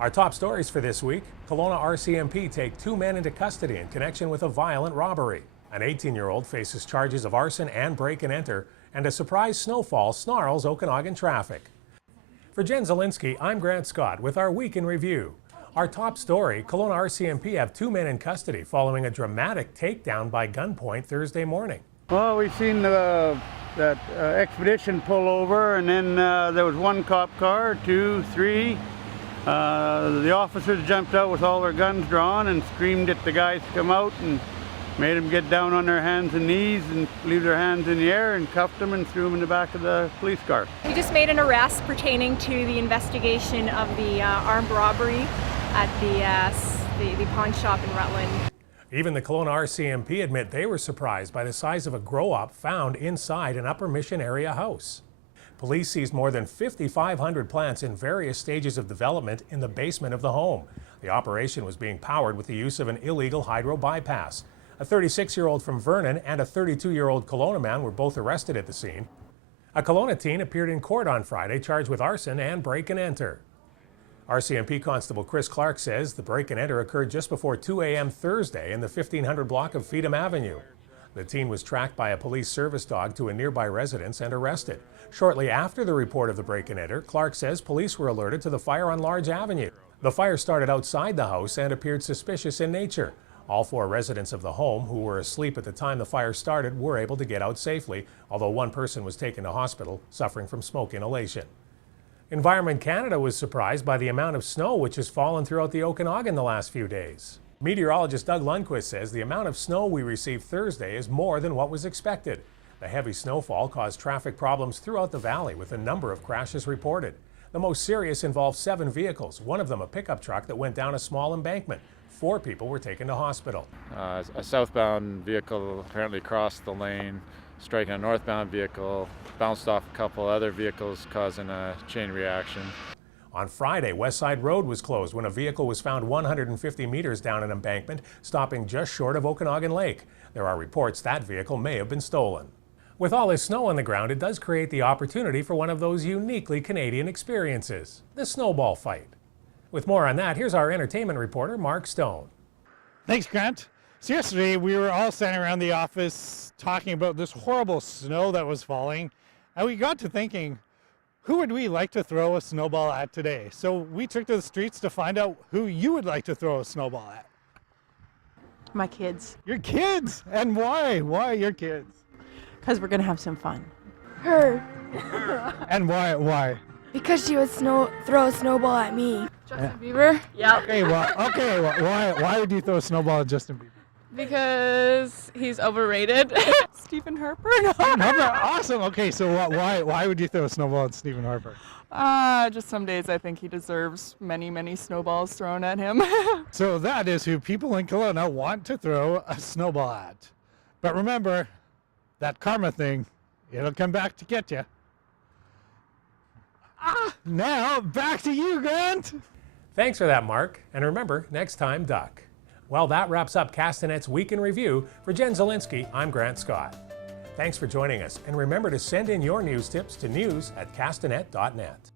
Our top stories for this week: Kelowna RCMP take 2 men into custody in connection with a violent robbery. An 18-year-old faces charges of arson and break and enter, and a surprise snowfall snarls Okanagan traffic. For Jen Zielinski, I'm Grant Scott with our Week in Review. Our top story: Kelowna RCMP have 2 men in custody following a dramatic takedown by gunpoint Thursday morning. Well, we've seen that expedition pull over, and then there was 1 cop car, 2, 3. The officers jumped out with all their guns drawn and screamed at the guys to come out and made them get down on their hands and knees and leave their hands in the air, and cuffed them and threw them in the back of the police car. We just made an arrest pertaining to the investigation of the armed robbery at the pawn shop in Rutland. Even the Kelowna RCMP admit they were surprised by the size of a grow-up found inside an Upper Mission area house. Police seized more than 5,500 plants in various stages of development in the basement of the home. The operation was being powered with the use of an illegal hydro bypass. A 36-year-old from Vernon and a 32-year-old Kelowna man were both arrested at the scene. A Kelowna teen appeared in court on Friday charged with arson and break and enter. RCMP Constable Chris Clark says the break and enter occurred just before 2 a.m. Thursday in the 1500 block of Freedom Avenue. The teen was tracked by a police service dog to a nearby residence and arrested. Shortly after the report of the break and enter, Clark says police were alerted to the fire on Large Avenue. The fire started outside the house and appeared suspicious in nature. All 4 residents of the home, who were asleep at the time the fire started, were able to get out safely, although 1 person was taken to hospital suffering from smoke inhalation. Environment Canada was surprised by the amount of snow which has fallen throughout the Okanagan the last few days. Meteorologist Doug Lundquist says the amount of snow we received Thursday is more than what was expected. The heavy snowfall caused traffic problems throughout the valley, with a number of crashes reported. The most serious involved 7 vehicles, one of them a pickup truck that went down a small embankment. 4 people were taken to hospital. A southbound vehicle apparently crossed the lane, striking a northbound vehicle, bounced off a couple other vehicles, causing a chain reaction. On Friday, West Side Road was closed when a vehicle was found 150 meters down an embankment, stopping just short of Okanagan Lake. There are reports that vehicle may have been stolen. With all this snow on the ground, it does create the opportunity for one of those uniquely Canadian experiences, the snowball fight. With more on that, here's our entertainment reporter, Mark Stone. Thanks, Grant. So yesterday, we were all standing around the office talking about this horrible snow that was falling, and we got to thinking, who would we like to throw a snowball at today? So we took to the streets to find out who you would like to throw a snowball at. My kids. Your kids? And why? Why your kids? Because we're going to have some fun. Her. And why? Because she would throw a snowball at me. Justin Bieber? Yeah. Okay, why would you throw a snowball at Justin Bieber? Because he's overrated. Stephen Harper? No. Stephen Harper? Awesome. Okay, so why would you throw a snowball at Stephen Harper? Just some days I think he deserves many snowballs thrown at him. So that is who people in Kelowna want to throw a snowball at. But remember, that karma thing, it'll come back to get you. Now, back to you, Grant. Thanks for that, Mark. And remember, next time, duck. Well, that wraps up Castanet's Week in Review. For Jen Zielinski, I'm Grant Scott. Thanks for joining us, and remember to send in your news tips to news@castanet.net.